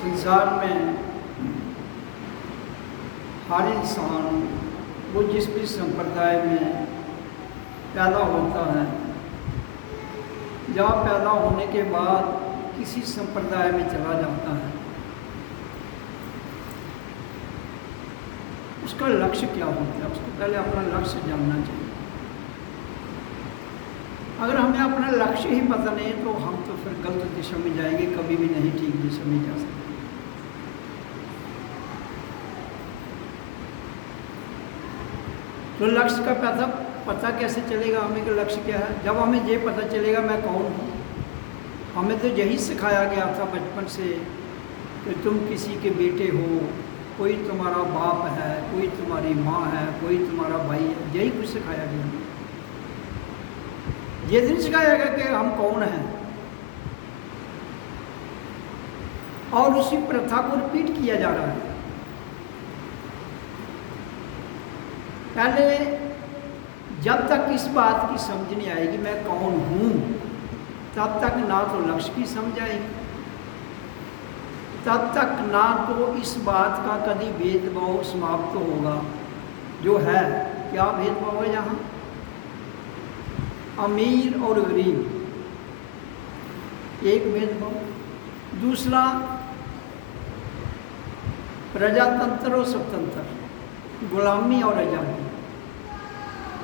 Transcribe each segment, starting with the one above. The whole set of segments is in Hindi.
संसार में हर इंसान वो जिस भी संप्रदाय में पैदा होता है, जहाँ पैदा होने के बाद किसी संप्रदाय में चला जाता है, उसका लक्ष्य क्या होता है, उसको पहले अपना लक्ष्य जानना चाहिए। अगर हमें अपना लक्ष्य ही पता नहीं तो हम तो फिर गलत दिशा में जाएंगे, कभी भी नहीं ठीक दिशा में जा सकते। तो लक्ष्य का पता कैसे चलेगा हमें कि लक्ष्य क्या है? जब हमें ये पता चलेगा मैं कौन हूँ। हमें तो यही सिखाया गया था बचपन से कि तुम किसी के बेटे हो, कोई तुम्हारा बाप है, कोई तुम्हारी माँ है, कोई तुम्हारा भाई है, यही कुछ सिखाया गया। ये नहीं सिखाया गया कि हम कौन हैं। और उसी प्रथा को रिपीट किया जा रहा है। पहले जब तक इस बात की समझ नहीं आएगी मैं कौन हूँ, तब तक ना तो लक्ष्य की समझ आएगी, तब तक ना तो इस बात का कभी भेदभाव समाप्त होगा। जो है क्या भेदभाव है यहाँ? अमीर और गरीब एक भेदभाव, दूसरा प्रजातंत्र और स्वतंत्र, गुलामी और आज़ादी।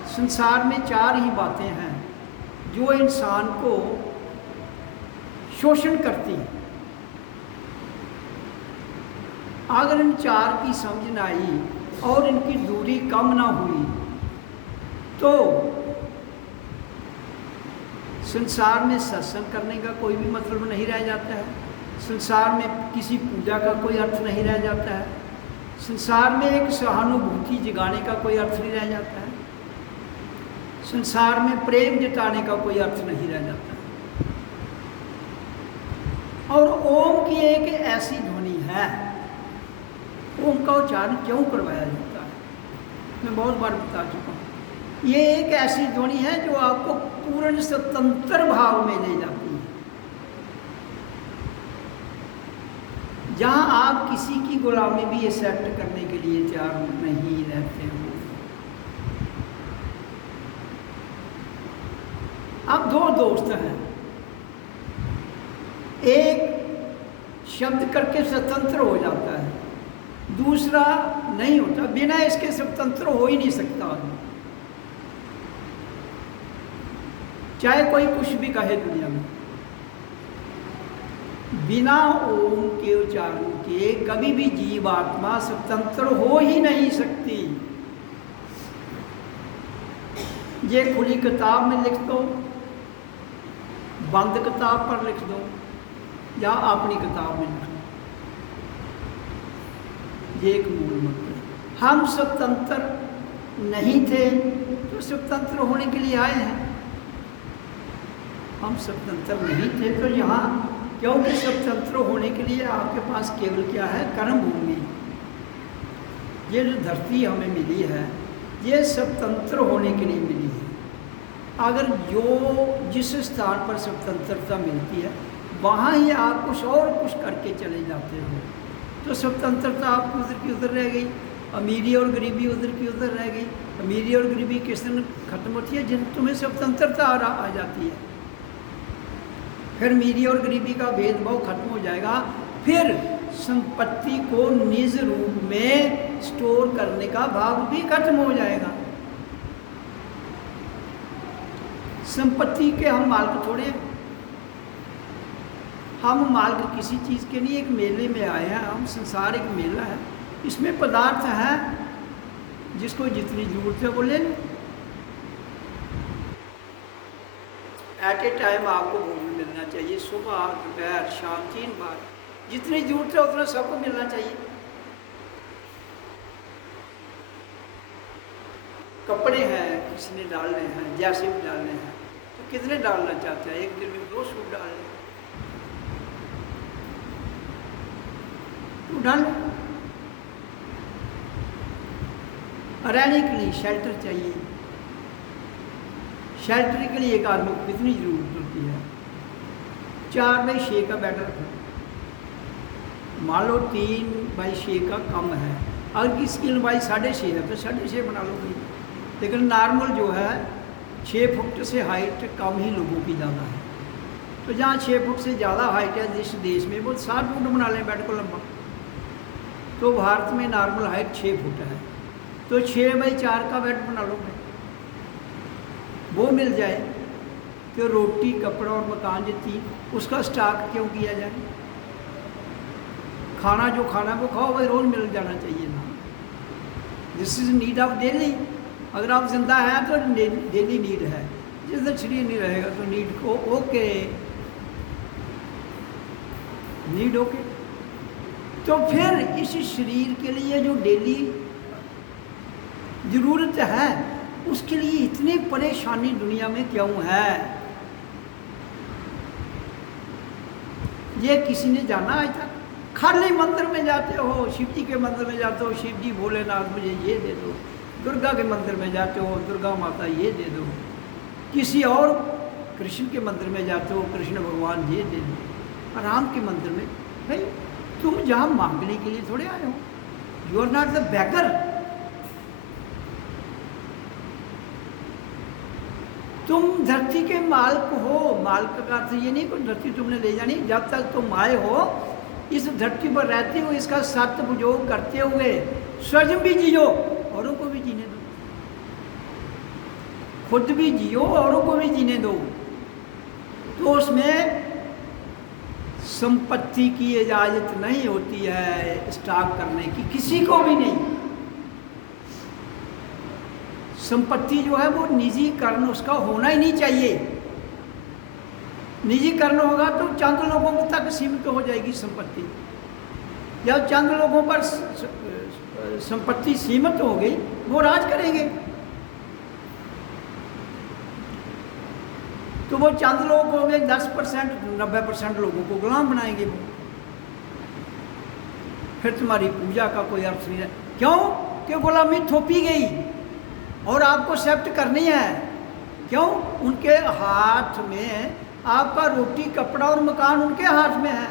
संसार में चार ही बातें हैं जो इंसान को शोषण करती हैं। अगर इन चार की समझ न आई और इनकी दूरी कम ना हुई तो संसार में सत्संग करने का कोई भी मतलब नहीं रह जाता है, संसार में किसी पूजा का कोई अर्थ नहीं रह जाता है, संसार में एक सहानुभूति जगाने का कोई अर्थ नहीं रह जाता है, संसार में प्रेम जताने का कोई अर्थ नहीं रह जाता है। और ओम की एक ऐसी ध्वनि है, तो उनका उच्चारण क्यों करवाया जाता है, मैं बहुत बार बता चुका हूँ। ये एक ऐसी ध्वनि है जो आपको पूर्ण स्वतंत्र भाव में ले जाती है, जहाँ आप किसी की गुलामी भी एक्सेप्ट करने के लिए तैयार नहीं रहते हो। अब दो दोस्त हैं, एक शब्द करके स्वतंत्र हो जाता है, दूसरा नहीं होता, बिना इसके स्वतंत्र हो ही नहीं सकता आदमी, चाहे कोई कुछ भी कहे दुनिया में। बिना ओम के उच्चारण के कभी भी जीवात्मा स्वतंत्र हो ही नहीं सकती। ये खुली किताब में लिख दो, बंद किताब पर लिख दो, या अपनी किताब में लिख दो, ये एक मूल मंत्र है। हम स्वतंत्र नहीं थे तो स्वतंत्र होने के लिए आए हैं। हम स्वतंत्र नहीं थे तो यहाँ, क्योंकि स्वतंत्र होने के लिए आपके पास केवल क्या है, कर्म भूमि। ये जो धरती हमें मिली है ये स्वतंत्र होने के लिए मिली है। अगर जो जिस स्थान पर स्वतंत्रता मिलती है वहाँ ही आप कुछ और कुछ करके चले जाते हो तो स्वतंत्रता आपकी उधर की उधर रह गई, अमीरी और गरीबी उधर की उधर रह गई। अमीरी और गरीबी किस दिन खत्म होती है, जिन तुम्हें स्वतंत्रता आ जाती है। फिर अमीरी और गरीबी का भेदभाव खत्म हो जाएगा, फिर संपत्ति को निज रूप में स्टोर करने का भाव भी खत्म हो जाएगा। संपत्ति के हम मालिक थोड़े, हम मालिक किसी चीज़ के लिए एक मेले में आए हैं। हम संसार एक मेला है, इसमें पदार्थ है, जिसको जितनी जरूरत है वो ले लो। एट ए टाइम आपको भोजन मिलना चाहिए, सुबह दोपहर शाम 3 बार, जितनी जरूरत है उतना सबको मिलना चाहिए। कपड़े हैं किसी ने डालने हैं, जैसे भी डालने हैं, तो कितने डालना चाहते हैं, एक दिन में 2 सूट डाल लें तो डाल। रहने के लिए शेल्टर चाहिए, शेल्टर के लिए एक आदमी को कितनी ज़रूरत होती है, 4x6 का बेड रखो। मान लो 3x6 का कम है, अगर किसी की लंबाई 6.5 है तो 6.5 बना लो भाई। लेकिन नॉर्मल जो है 6 फुट से हाइट कम ही लोगों की ज़्यादा है, तो जहाँ 6 फुट से ज़्यादा हाइट है जिस देश में वो 7 फुट बना लें बेड को लंबा। तो भारत में नॉर्मल हाइट 6 फुट है, तो 6x4 का बेड बना लो भाई, वो मिल जाए तो रोटी कपड़ा और मकान जो 3 उसका स्टॉक क्यों किया जाए। खाना जो खाना वो खाओ भाई, रोज़ मिल जाना चाहिए ना। This is need of daily. अगर आप जिंदा हैं तो डेली नीड है, जिस दिन शरीर नहीं रहेगा तो नीड को ओके, नीड ओके। तो फिर इस शरीर के लिए जो डेली ज़रूरत है उसके लिए इतनी परेशानी दुनिया में क्यों है, ये किसी ने जाना आज तक। खाली मंदिर में जाते हो, शिव जी के मंदिर में जाते हो, शिव जी भोलेनाथ मुझे ये दे दो, दुर्गा के मंदिर में जाते हो, दुर्गा माता ये दे दो, किसी और कृष्ण के मंदिर में जाते हो, कृष्ण भगवान ये दे दो। राम के मंदिर में भाई तुम जहाँ मांगने के लिए थोड़े आए हो, you are not the beggar. तुम धरती के मालिक हो। मालिक का अर्थ ये नहीं कि धरती तुमने ले जानी, जब तक तुम आए हो इस धरती पर रहते हो, इसका सदुपयोग करते हुए स्वयं भी जियो, औरों को भी जीने दो, खुद भी जियो औरों को भी जीने दो। तो उसमें संपत्ति की इजाज़त नहीं होती है स्टॉक करने की, किसी को भी नहीं। संपत्ति जो है वो निजीकरण उसका होना ही नहीं चाहिए। निजीकरण होगा तो चंद लोगों तक सीमित हो जाएगी संपत्ति। जब चंद लोगों पर संपत्ति सीमित हो गई वो राज करेंगे, तो वो चंद लोग हो गए 10%, 90% लोगों को गुलाम बनाएंगे वो। फिर तुम्हारी पूजा का कोई अर्थ नहीं है। क्यों? कि गुलामी थोपी गई और आपको एक्सेप्ट करनी है। क्यों? उनके हाथ में आपका रोटी कपड़ा और मकान उनके हाथ में है।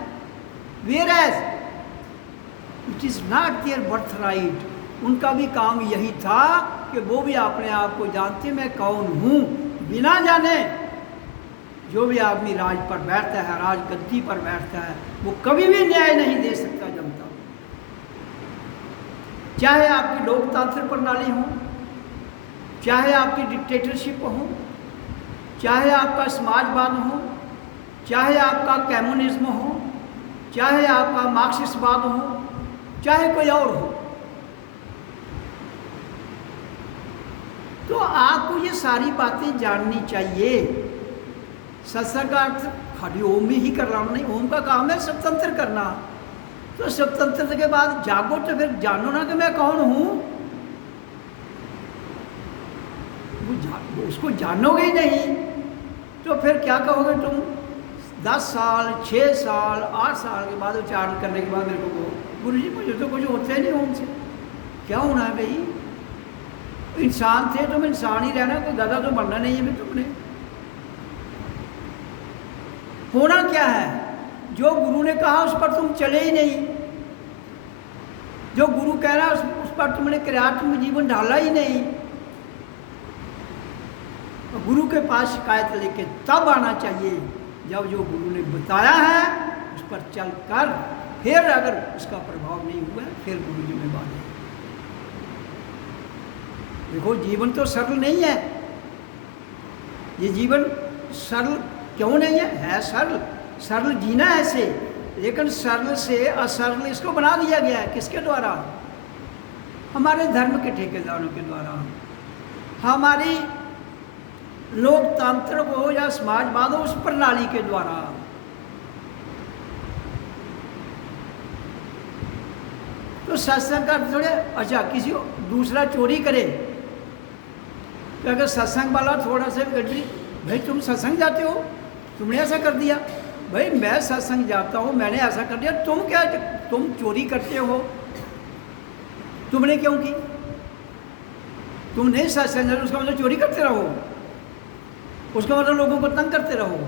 Whereas it is not there birth right. उनका भी काम यही था कि वो भी अपने आप को जानते मैं कौन हूँ। बिना जाने जो भी आदमी राज पर बैठता है, राज गद्दी पर बैठता है, वो कभी भी न्याय नहीं दे सकता जनता को। चाहे आपकी लोकतांत्रिक प्रणाली हो, चाहे आपकी डिक्टेटरशिप हो, चाहे आपका समाजवाद हो, चाहे आपका कम्युनिज्म हो, चाहे आपका मार्क्सिस्टवाद हो, चाहे कोई और हो, तो आपको ये सारी बातें जाननी चाहिए। सत्संग का अर्थ खाली ओम ही कर रहा हूँ नहीं, ओम का काम है स्वतंत्र करना। तो स्वतंत्रता के बाद जागो तो फिर जानो ना कि मैं कौन हूँ। उसको जानोगे ही नहीं तो फिर क्या कहोगे तुम? 10 साल 6 साल 8 साल के बाद उच्चारण करने के बाद मेरे को गुरु जी मुझे तो कुछ होता ही नहीं ओम से। क्या होना है भाई? इंसान थे तुम, इंसान ही रहना, कोई गधा तो बनना नहीं है भाई तुमने। होना क्या है? जो गुरु ने कहा उस पर तुम चले ही नहीं। जो गुरु कह रहा है उस पर तुमने क्रियात्मक जीवन डाला ही नहीं। तो गुरु के पास शिकायत लेके तब आना चाहिए जब जो गुरु ने बताया है उस पर चल कर, फिर अगर उसका प्रभाव नहीं हुआ फिर गुरु जिम्मेदार है। देखो जीवन तो सरल नहीं है। ये जीवन सरल क्यों नहीं है? है सरल। सरल जीना ऐसे, लेकिन सरल से असरल इसको बना दिया गया है। किसके द्वारा? हमारे धर्म के ठेकेदारों के द्वारा, हमारी लोकतांत्रिक हो या समाजवाद हो उस प्रणाली के द्वारा। तो सत्संग का थोड़े अच्छा किसी दूसरा चोरी करे तो अगर सत्संग वाला थोड़ा सा भी गड्डी, भाई तुम सत्संग जाते हो, तुमने ऐसा कर दिया। भाई मैं सत्संग जाता हूँ, मैंने ऐसा कर दिया, तुम क्या, तुम चोरी करते हो, तुमने क्यों की? तुम नहीं सत्संग जाते उसका मतलब चोरी करते रहो, उसका मतलब लोगों को तंग करते रहो।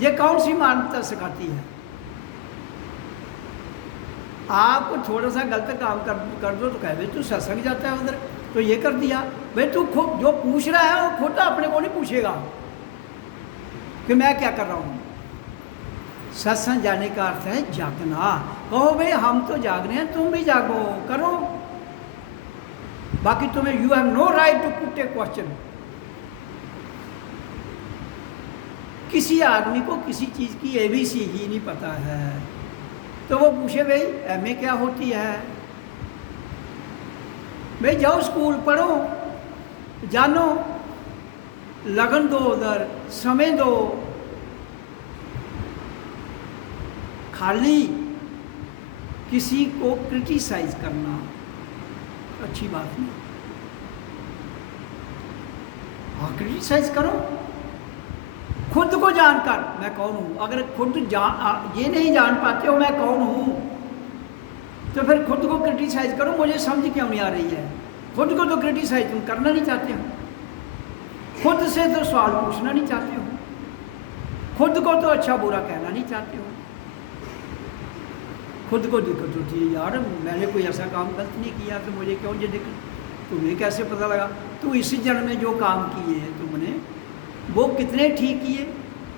ये कौन सी मानवता सिखाती है? आप थोड़ा सा गलत काम कर दो तो कह भाई तू सत्संग जाता है उधर तो ये कर दिया। भाई तू खुद जो पूछ रहा है वो खुद अपने को नहीं पूछेगा कि मैं क्या कर रहा हूँ। सत्संग जाने का अर्थ है जागना। कहो भाई हम तो जाग रहे हैं, तुम भी जागो, करो। बाकी तुम्हें you have no right to put a question. किसी आदमी को किसी चीज़ की एबीसी ही नहीं पता है तो वो पूछे भाई एमए क्या होती है? भाई जाओ स्कूल पढ़ो, जानो, लगन दो, उधर समय दो। खाली किसी को क्रिटिसाइज करना अच्छी बात नहीं। हाँ क्रिटिसाइज करो खुद को जानकर मैं कौन हूँ। अगर खुद ये नहीं जान पाते हो मैं कौन हूँ तो फिर खुद को क्रिटिसाइज करो। मुझे समझ क्यों नहीं आ रही है? खुद को तो क्रिटिसाइज तुम करना नहीं चाहते हो, खुद से तो सवाल पूछना नहीं चाहते हो, खुद को तो अच्छा बुरा कहना नहीं चाहते हो। खुद को दिक्कत होती है, यार मैंने कोई ऐसा काम गलत नहीं किया तो मुझे क्यों ये दिक्कत? तुम्हें कैसे पता लगा? तो इस जन्म में जो काम किए हैं तुमने वो कितने ठीक किए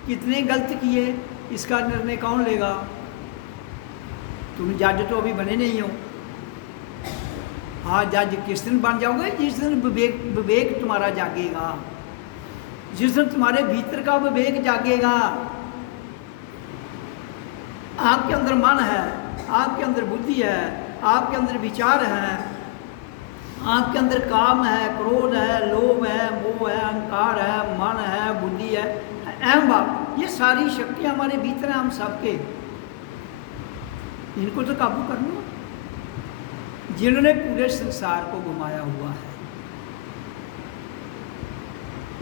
कितने गलत किए इसका निर्णय कौन लेगा? तुम जज तो अभी बने नहीं हो। हाँ जज किस दिन बन जाओगे? जिस दिन विवेक तुम्हारा जागेगा, जिस दिन तुम्हारे भीतर का विवेक जागेगा। आपके अंदर मन है, आपके अंदर बुद्धि है, आपके अंदर विचार है, आपके अंदर काम है, क्रोध है, लोभ है, मोह है, अहंकार है, मन है, बुद्धि है, अहम भाव, ये सारी शक्तियाँ हमारे भीतर हैं हम सबके। इनको तो काबू कर लो। जिन्होंने पूरे संसार को घुमाया हुआ है।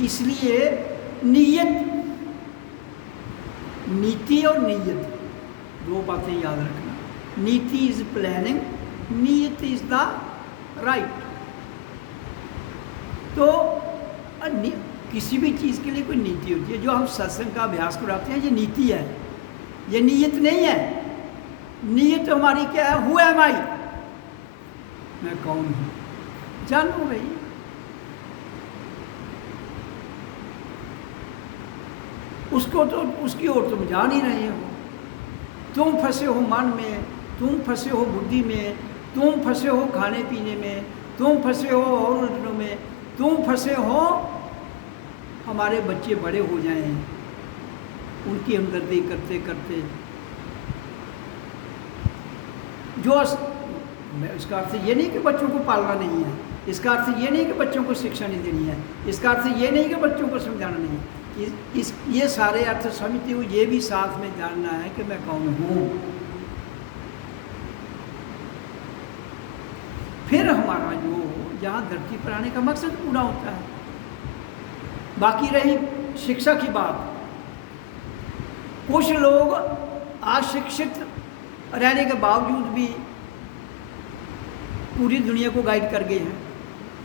इसलिए नीति और नीयत दो बातें याद रखना। नीति इज प्लानिंग, नियत इज द राइट। तो किसी भी चीज़ के लिए कोई नीति होती है। जो हम सत्संग का अभ्यास कराते हैं ये नीति है, ये नियत नहीं है। नियत हमारी क्या है? हु एम आई, मैं कौन हूँ, जानो भाई। उसको तो उसकी ओर तुम जान ही रहे हो। तुम फंसे हो मन में, तुम फंसे हो बुद्धि में, तुम फंसे हो खाने पीने में, तुम फंसे हो और उलझनों में, तुम फंसे हो हमारे बच्चे बड़े हो जाएं उनकी हमदर्दी करते करते। जो इसका अर्थ ये नहीं कि बच्चों को पालना नहीं है, इसका अर्थ ये नहीं कि बच्चों को शिक्षा नहीं देनी है, इसका अर्थ ये नहीं कि बच्चों को समझाना नहीं है। ये सारे अर्थ समझते हुए ये भी साथ में जानना है कि मैं कौन हूँ। फिर हमारा जो यहाँ धरती पर आने का मकसद पूरा होता है। बाकी रही शिक्षा की बात, कुछ लोग अशिक्षित रहने के बावजूद भी पूरी दुनिया को गाइड कर गए हैं।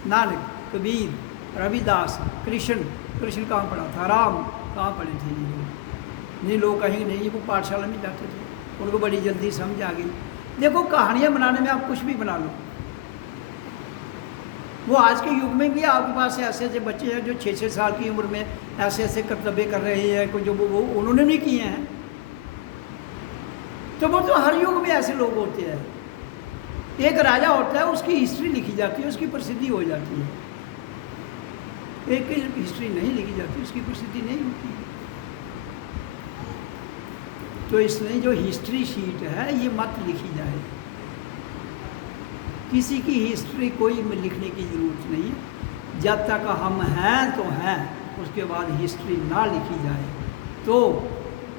नानक, कबीर, रविदास, कृष्ण कहाँ पढ़ा था, राम कहाँ पढ़े थे ये लोग? नहीं, लोग कहेंगे नहीं वो पाठशाला में जाते थे, उनको बड़ी जल्दी समझ आ गई। देखो कहानियाँ बनाने में आप कुछ भी बना लो। वो आज के युग में भी आपके पास ऐसे ऐसे बच्चे हैं जो 6-6 साल की उम्र में ऐसे ऐसे कर्तव्य कर रहे हैं जो वो उन्होंने नहीं किए हैं। तो वो तो हर युग में ऐसे लोग होते हैं। एक राजा होता है, उसकी हिस्ट्री लिखी जाती है, उसकी प्रसिद्धि हो जाती है। एक की हिस्ट्री नहीं लिखी जाती, उसकी प्रसिद्धि नहीं होती। तो इसलिए जो हिस्ट्री शीट है ये मत लिखी जाए। किसी की हिस्ट्री कोई लिखने की ज़रूरत नहीं है। जब तक हम हैं तो हैं, उसके बाद हिस्ट्री ना लिखी जाए तो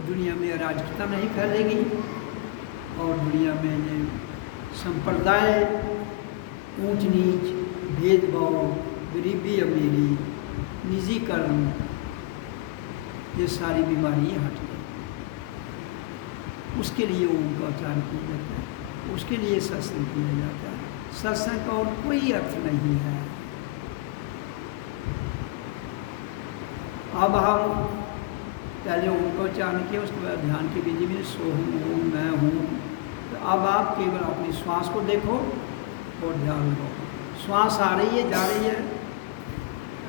दुनिया में अराजकता नहीं फैलेगी और दुनिया में ये संप्रदाय, ऊंच नीच, भेदभाव, गरीबी अमीरी, निजीकरण, ये सारी बीमारियाँ हट गई। उसके लिए उनका उच्चारण किया जाता है, उसके लिए सत्संग किया जाता है। सत्संग का और कोई अर्थ नहीं है। अब हम पहले उनका उच्चारण किया, उसके बाद ध्यान के बीच में सोहम हूँ, मैं हूँ। तो अब आप केवल अपनी श्वास को देखो और ध्यान दो। श्वास आ रही है, जा रही है,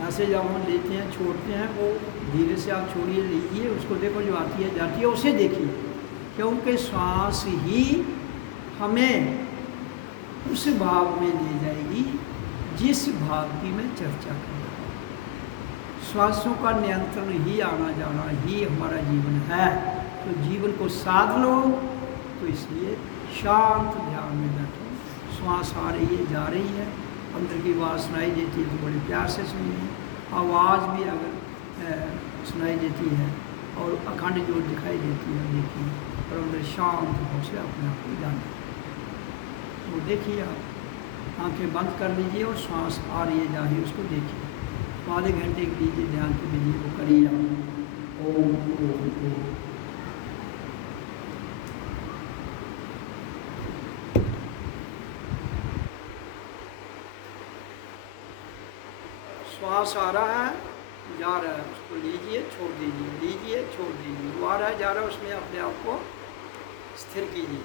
ऐसे जब हम लेते हैं छोड़ते हैं, वो धीरे से आप छोड़िए, लीजिए, उसको देखो, जो आती है जाती है उसे देखिए, क्योंकि श्वास ही हमें उस भाव में ले जाएगी जिस भाव की मैं चर्चा कर रहा हूँ। श्वासों का नियंत्रण ही, आना जाना ही हमारा जीवन है। तो जीवन को साध लो, तो इसलिए शांत ध्यान में बैठो। श्वास आ रही है, जा रही है, अंदर की आवाज़ सुनाई देती है तो बड़े प्यार से सुनिए। आवाज़ भी अगर सुनाई देती है और अखंड जोर दिखाई देती है, देखिए, और अंदर शांत भाव से अपने आप को जानिए। वो देखिए, आप आंखें बंद कर लीजिए और श्वास आ रही है, जा रही है, उसको देखिए। तो आधे घंटे के लिए ध्यान के लिए वो करिए आप। ओम ओम ओम। श्वास आ रहा है, जा रहा है, उसको लीजिए, छोड़ दीजिए, लीजिए, छोड़ दीजिए। वो आ रहा है, जा रहा है, उसमें अपने आप को स्थिर कीजिए।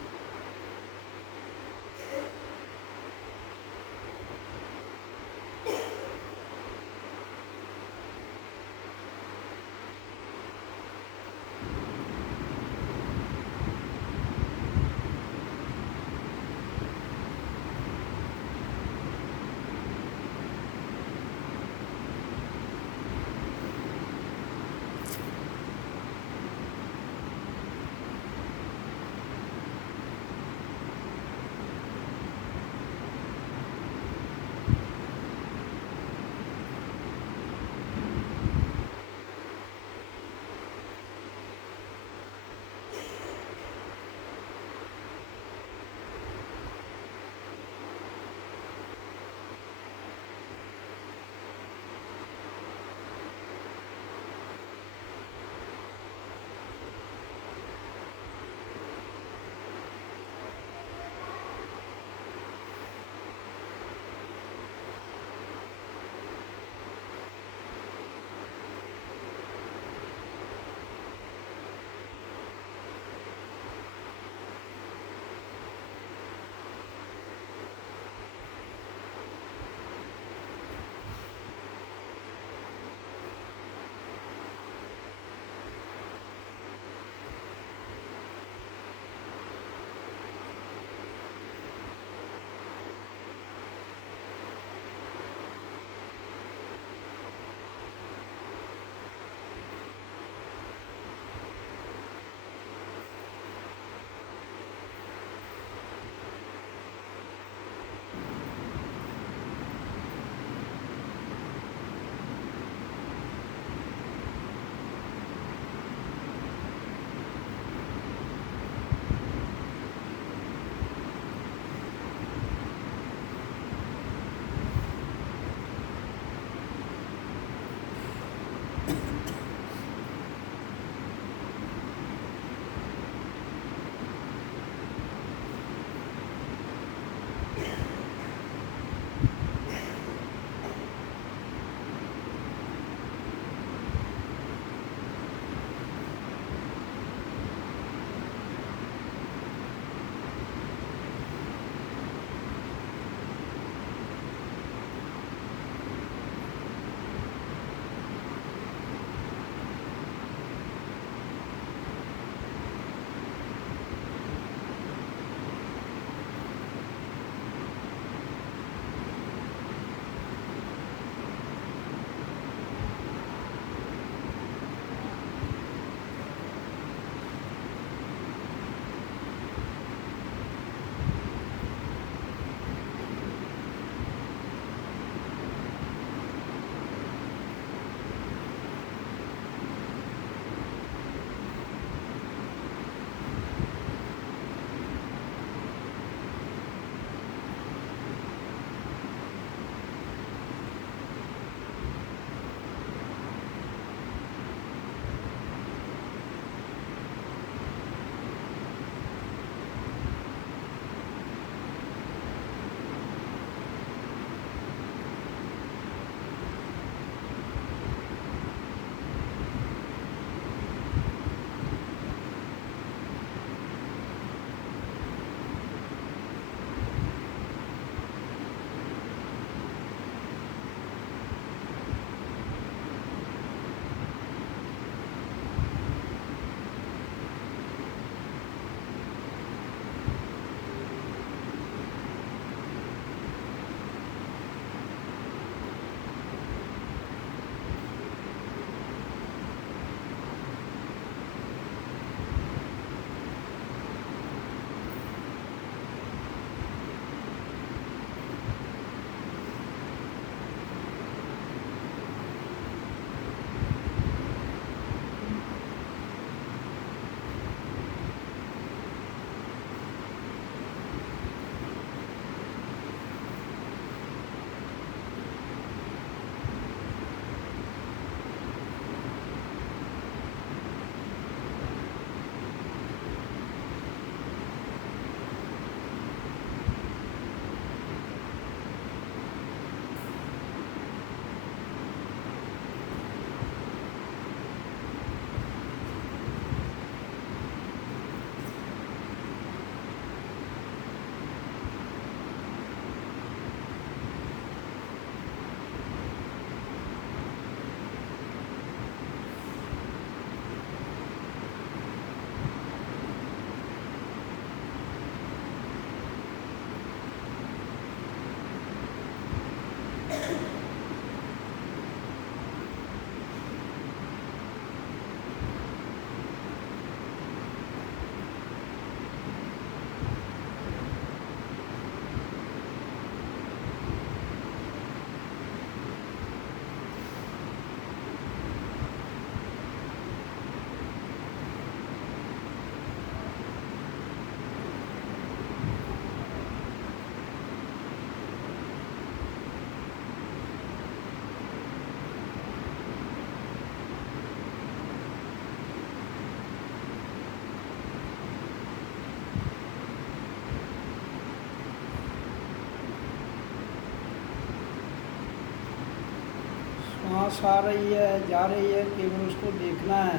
सांस आ रही है, जा रही है, केवल उसको देखना है,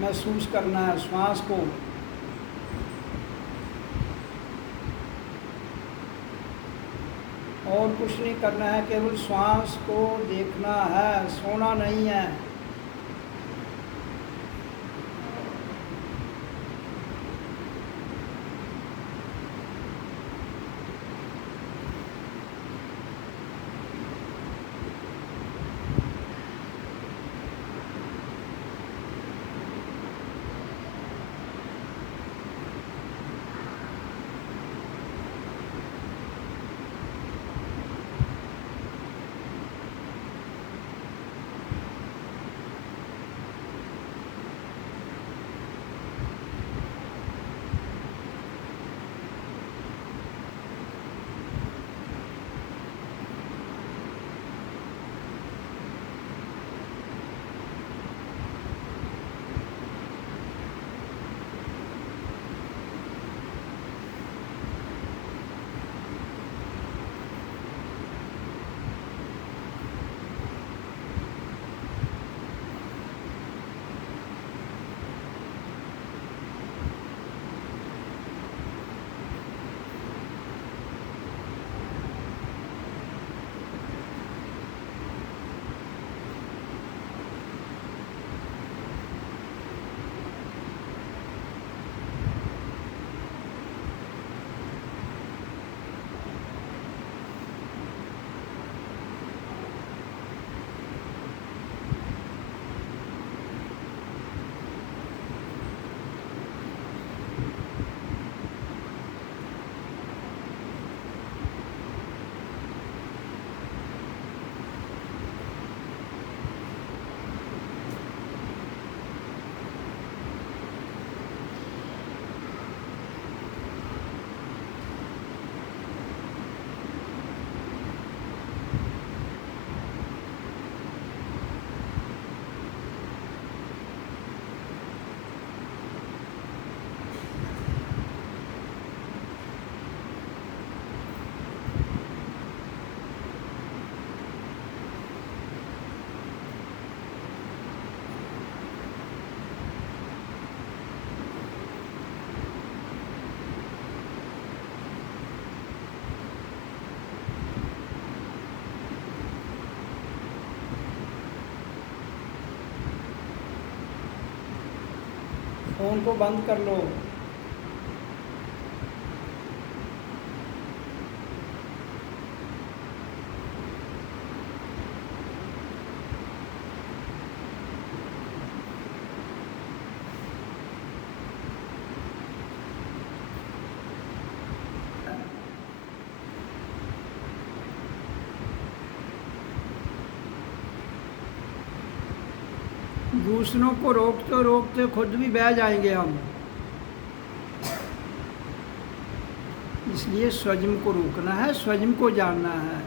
महसूस करना है श्वास को। और कुछ नहीं करना है, केवल श्वास को देखना है, सोना नहीं है। फ़ोन को बंद कर लो। दूसरों को रोकते रोकते खुद भी बह जाएंगे हम, इसलिए स्वयं को रोकना है, स्वयं को जानना है।